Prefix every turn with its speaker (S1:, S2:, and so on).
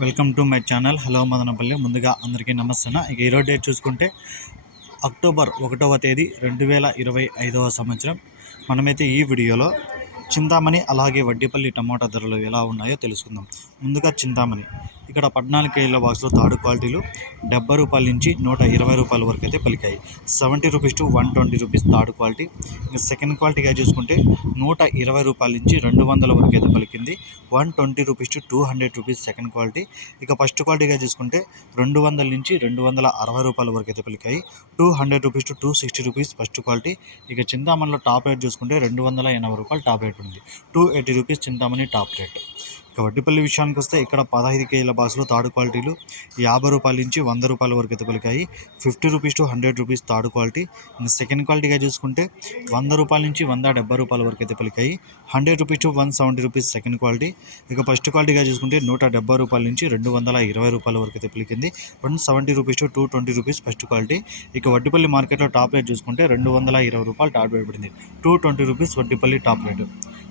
S1: Welcome to my channel. Hello Madanapalle. ముందుగా అందరికీ నమస్తే ఇక ఈరోజు డేట్ చూసుకుంటే అక్టోబర్ ఒకటవ తేదీ రెండు వేల ఇరవై ఐదవ సంవత్సరం. మనమైతే ఈ వీడియోలో చింతామణి అలాగే వడ్డీపల్లి టమాటా ధరలు ఎలా ఉన్నాయో తెలుసుకుందాం. ముందుగా చింతామణి. ఇక్కడ పద్నాలుగు కేజీల బాక్స్లో తాడు క్వాలిటీలు డెబ్బై రూపాయల నుంచి నూట ఇరవై రూపాయల వరకు అయితే పలికాయి. Seventy rupees to one twenty rupees third quality. ఇంకా సెకండ్ క్వాలిటీగా చూసుకుంటే నూట ఇరవై రూపాయల నుంచి రెండు వందల వరకు అయితే పలికింది. One twenty rupees to two hundred rupees second quality. ఇక ఫస్ట్ క్వాలిటీగా చూసుకుంటే రెండు వందల నుంచి రెండు వందల అరవై రూపాయల వరకు అయితే పలికాయి. Two hundred rupees to two sixty rupees first quality. ఇక చింతామణిలో టాప్ రేట్ చూసుకుంటే రెండు వందల ఎనభై రూపాయలు టాప్ రేట్ ఉంది. Two eighty rupees Chintamani top rate. ఇక వడ్డీపల్లి విషయానికి వస్తే ఇక్కడ పదహైదు కేజీల బాసులు తాడు క్వాలిటీలు యాభై రూపాయల నుంచి వంద రూపాయల వరకు అయితే పలికాయి. Fifty rupees to hundred rupees తాడు క్వాలిటీ. ఇంకా సెకండ్ క్వాలిటీగా చూసుకుంటే వంద రూపాయల నుంచి వంద డెబ్బై రూపాయల వరకు అయితే పలికాయి. Hundred rupees to one seventy rupees second quality. ఇక ఫస్ట్ క్వాలిటీగా చూసుకుంటే నూట డెబ్బై రూపాయల నుంచి రెండు వందల ఇరవై రూపాయల వరకు అయితే పలికింది. One seventy rupees to two twenty rupees first quality. ఇక వడ్డీపల్లి మార్కెట్లో టాప్ రేట్ చూసుకుంటే రెండు వందల ఇరవై రూపాయలు టాప్ రేట్ పడింది. Two twenty rupees Vaddipalli top rate.